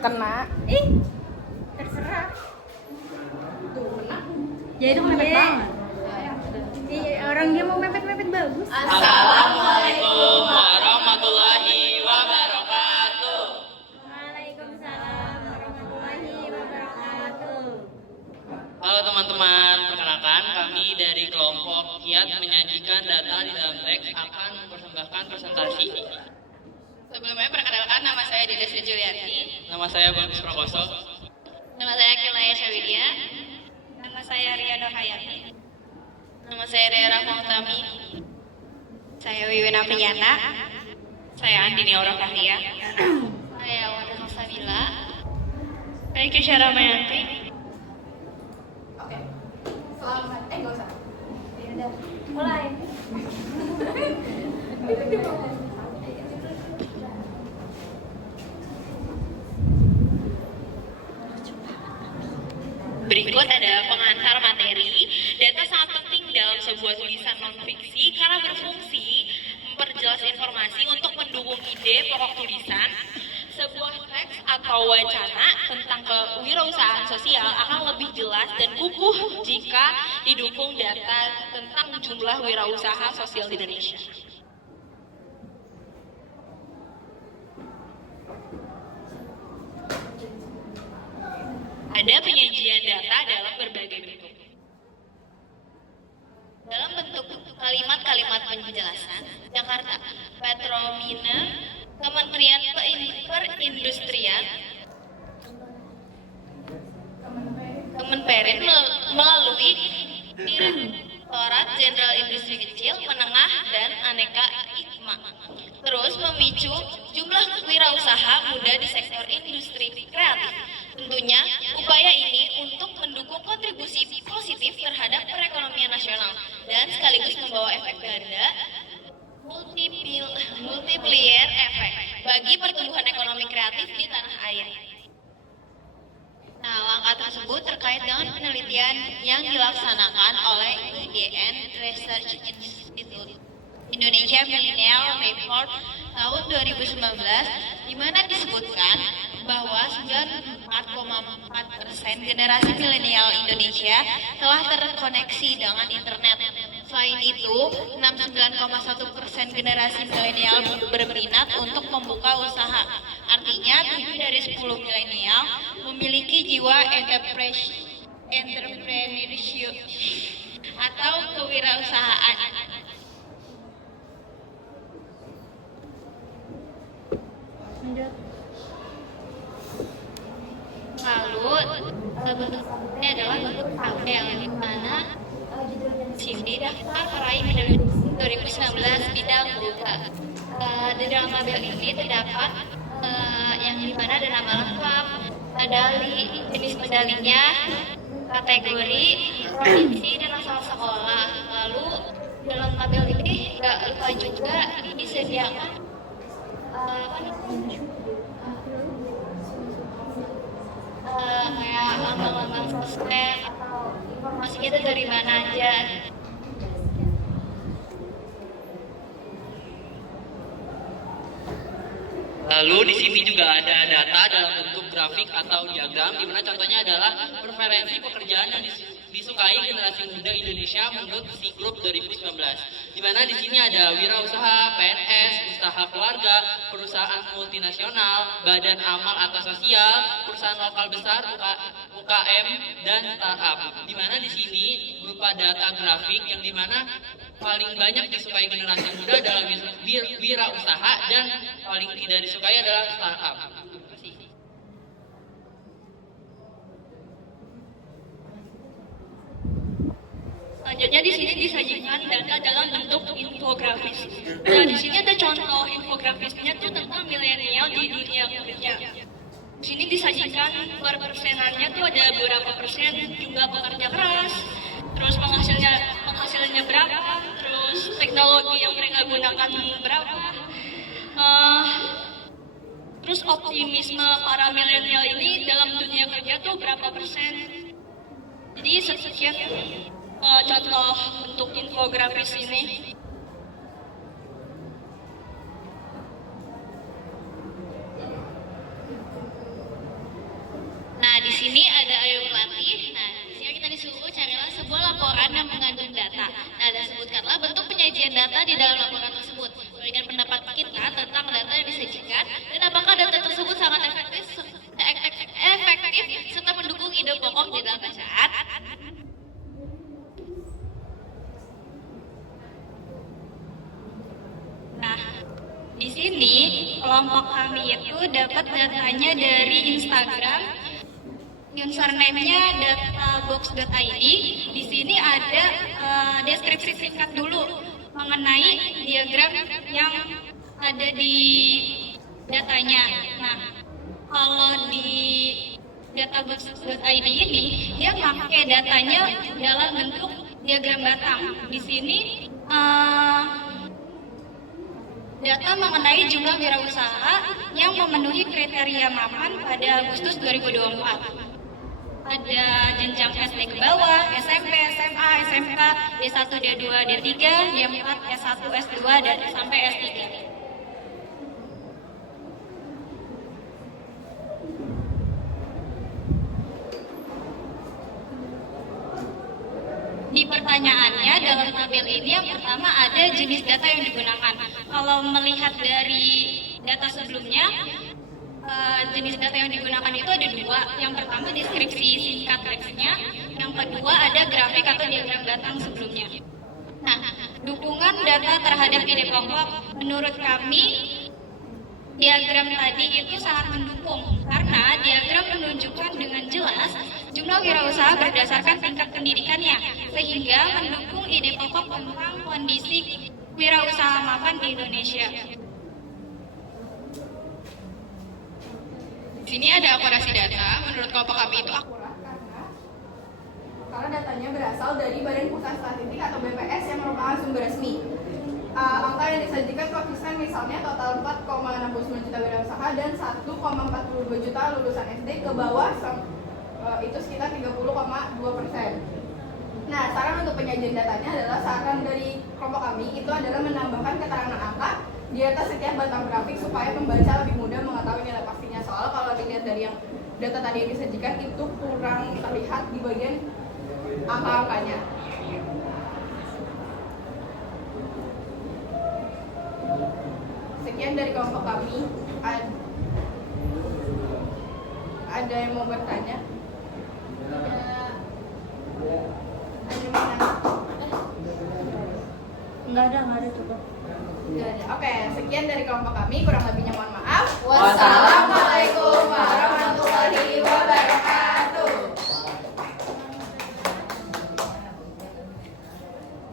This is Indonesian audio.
Kena. Terserah. Tuh, kena. Ya itu mepet banget. Orang dia mau mepet-mepet bagus. Assalamualaikum warahmatullahi wabarakatuh. Waalaikumsalam warahmatullahi wabarakatuh. Halo teman-teman, perkenalkan kami dari kelompok Kiat menyajikan data di dalam teks akan mempersembahkan presentasi. Sebelumnya perkenalkan, nama saya Dede Julianti. Nama saya Bagus Prakoso. Nama saya Kilaya Syawidya. Nama saya Riana Hayati. Nama saya Daerah Fautami. Saya Wiwina Priyana. Saya Andini Aura Fahria. Saya Wanda Sabila. Saya Kisyara Mayanti. Oke. Selamat. Enggak usah. Ya udah, mulai. Berikut adalah pengantar materi. Data sangat penting dalam sebuah tulisan non-fiksi karena berfungsi memperjelas informasi untuk mendukung ide pokok tulisan. Sebuah teks atau wacana tentang kewirausahaan sosial akan lebih jelas dan kukuh jika didukung data tentang jumlah wirausaha sosial di Indonesia. Ada penyajian data dalam berbagai bentuk. Dalam bentuk kalimat-kalimat penjelasan, Jakarta Petromina, Kementerian Perindustrian, Kemenperin melalui Direktorat Jenderal Industri Kecil, Menengah, dan Aneka IKMA. Terus memicu jumlah wirausaha muda di sektor industri kreatif. Tentunya, upaya ini untuk mendukung kontribusi positif terhadap perekonomian nasional dan sekaligus membawa efek ganda multiplier efek bagi pertumbuhan ekonomi kreatif di tanah air. Nah, langkah tersebut terkait dengan penelitian yang dilaksanakan oleh IDN Research Institute Indonesia Millennial Report tahun 2019, di mana disebutkan bahwa 94,4% generasi milenial Indonesia telah terkoneksi dengan internet. Selain itu, 69,1% generasi milenial berminat untuk membuka usaha. Artinya, 7 dari 10 milenial memiliki jiwa entrepreneurship atau kewirausahaan. Lalu bentuknya adalah bentuk tabel di mana sini daftar peraih medali 2019 bidang buka. Di dalam tabel ini terdapat yang di mana ada nama lengkap, medali, jenis medalinya, kategori, provinsi, dan asal sekolah. Lalu dalam tabel ini nggak lupa juga disediakan kayak lambang-lambang sosmed atau informasi itu dari mana aja. Lalu di sini juga ada data dalam bentuk grafik atau diagram, di mana contohnya adalah preferensi pekerjaan yang disukai generasi muda Indonesia menurut Si Group 2019. Di mana di sini ada wirausaha, PNS, usaha keluarga, perusahaan multinasional, badan amal atau sosial, perusahaan lokal besar, UKM, dan startup. Di mana di sini berupa data grafik yang di mana paling banyak disukai generasi muda adalah wirausaha dan paling tidak disukai adalah startup. Selanjutnya di sini disajikan data dalam bentuk infografis. Nah, di sini ada contoh infografisnya tuh tentang milenial di dunia kerja. Di sini disajikan per persenannya tuh ada berapa persen jumlah pekerja keras, terus penghasilannya berapa, terus teknologi yang mereka gunakan berapa, terus optimisme para milenial ini dalam dunia kerja tuh berapa persen. Jadi sekian contoh untuk infografis ini. Nah, di sini ada Ayu Melati. Nah, di sini kita disuruh carilah sebuah laporan yang mengandung data. Nah, dan sebutkanlah bentuk penyajian data di dalam laporan tersebut. Berikan pendapat kita tentang data yang disajikan dan apakah data tersebut sangat efektif serta mendukung ide pokok di dalam bacaan. Nah, di sini kelompok kami itu dapat datanya dari Instagram, username-nya databox.id. Di sini ada deskripsi singkat dulu mengenai diagram yang ada di datanya. Nah, kalau di databox.id ini dia pakai datanya dalam bentuk diagram batang. Di sini data mengenai jumlah wirausaha yang memenuhi kriteria mapan pada Agustus 2024. Ada jenjang SD ke bawah, SMP, SMA, SMK, D1, D2, D3, D4, S1, S2, dan sampai S3. Di pertanyaannya dalam tabel ini yang pertama ada jenis data yang digunakan. Kalau melihat dari data sebelumnya, jenis data yang digunakan itu ada dua. Yang pertama deskripsi singkat teksnya, yang kedua ada grafik atau diagram batang sebelumnya. Nah, dukungan data terhadap ide pokok menurut kami diagram tadi itu sangat mendukung karena diagram menunjukkan dengan jelas jumlah wirausaha berdasarkan tingkat pendidikannya sehingga mendukung ide pokok tentang kondisi wirausaha mapan di Indonesia. Di sini ada akurasi data. Menurut kelompok kami itu akurat karena datanya berasal dari Badan Pusat Statistik atau BPS yang merupakan sumber resmi. Angka yang disajikan konsisten, misalnya total 4,69 juta wirausaha dan 1,42 juta lulusan SD ke bawah itu sekitar 30,2%. Nah, saran untuk penyajian datanya adalah saran dari kelompok kami itu adalah menambahkan keterangan angka di atas setiap batang grafik supaya pembaca lebih mudah mengetahui nilai pastinya. Soal kalau dilihat dari yang data tadi yang disajikan itu kurang terlihat di bagian angka-angkanya. Sekian dari kelompok kami. Ada yang mau bertanya? Ada yang mau nanya? Enggak ada cukup. Oke, sekian dari kelompok kami. Kurang lebihnya mohon maaf. Wassalamualaikum.